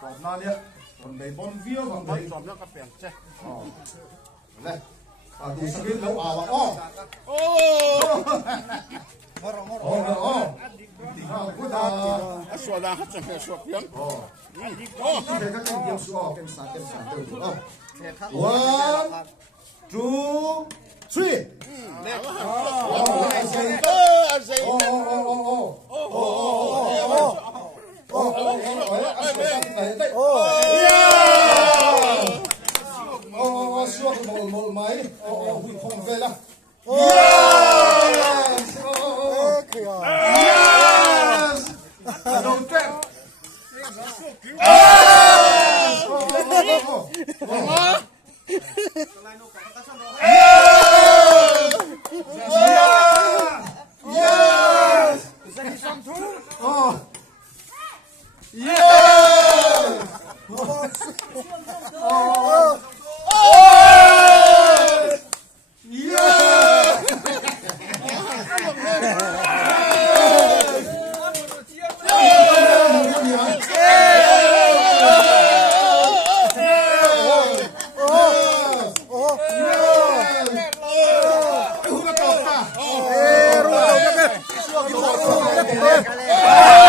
còn na đi còn đấy bon vía còn đấy chọn nó cái bèn chứ này đủ sắc biết lâu à ô số là hết rồi số tiếng cái các em điểm số kem sạt từ one two three suốt một máy hủy không về lắm yes đầu tiên Oh!